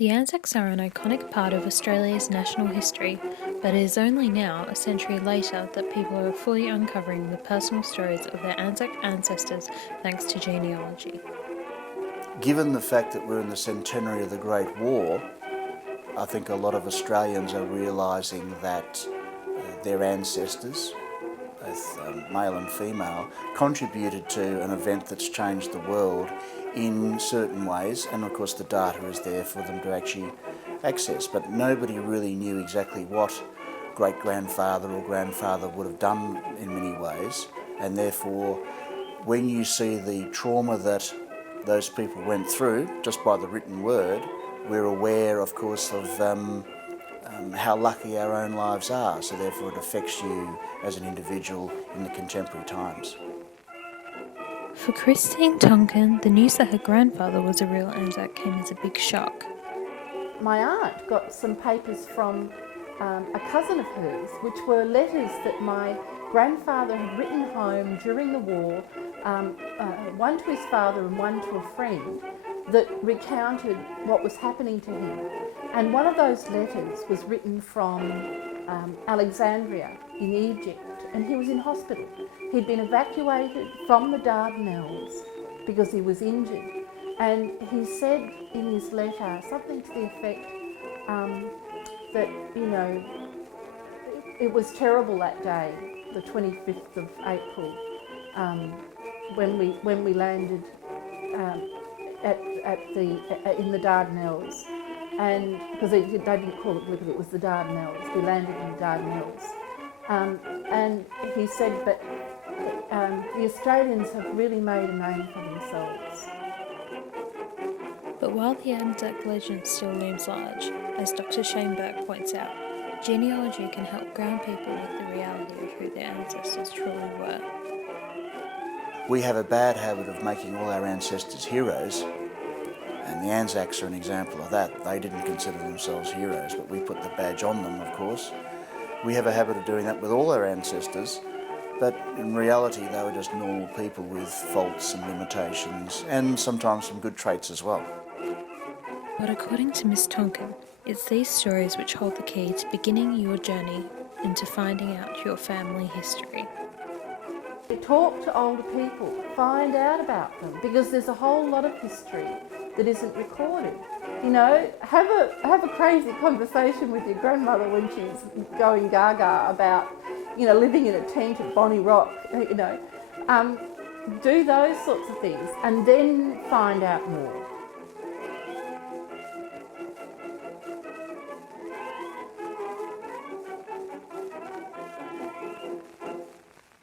The Anzacs are an iconic part of Australia's national history, but it is only now, a century later, that people are fully uncovering the personal stories of their Anzac ancestors thanks to genealogy. Given the fact that we're in the centenary of the Great War, I think a lot of Australians are realising that their ancestors, both male and female, contributed to an event that's changed the world in certain ways, and of course the data is there for them to actually access, but nobody really knew exactly what great-grandfather or grandfather would have done in many ways, and therefore when you see the trauma that those people went through just by the written word, we're aware of course of how lucky our own lives are, so therefore it affects you as an individual in the contemporary times. For Christine Tonkin, the news that her grandfather was a real Anzac came as a big shock. My aunt got some papers from a cousin of hers, which were letters that my grandfather had written home during the war, one to his father and one to a friend, that recounted what was happening to him. And one of those letters was written from Alexandria in Egypt, and he was in hospital. He'd been evacuated from the Dardanelles because he was injured. And he said in his letter something to the effect that, you know, it was terrible that day, the 25th of April, when we landed in the Dardanelles. And because they didn't call it Gallipoli, it was the Dardanelles. We landed in the Dardanelles. And he said, but the Australians have really made a name for themselves. But while the Anzac legend still looms large, as Dr. Shane Burke points out, genealogy can help ground people with the reality of who their ancestors truly were. We have a bad habit of making all our ancestors heroes, and the Anzacs are an example of that. They didn't consider themselves heroes, but we put the badge on them, of course. We have a habit of doing that with all our ancestors, but in reality they were just normal people with faults and limitations, and sometimes some good traits as well. But according to Miss Tonkin, it's these stories which hold the key to beginning your journey into finding out your family history. Talk to older people, find out about them, because there's a whole lot of history that isn't recorded. You know, have a crazy conversation with your grandmother when she's going gaga about, you know, living in a tent at Bonnie Rock, you know. Do those sorts of things and then find out more.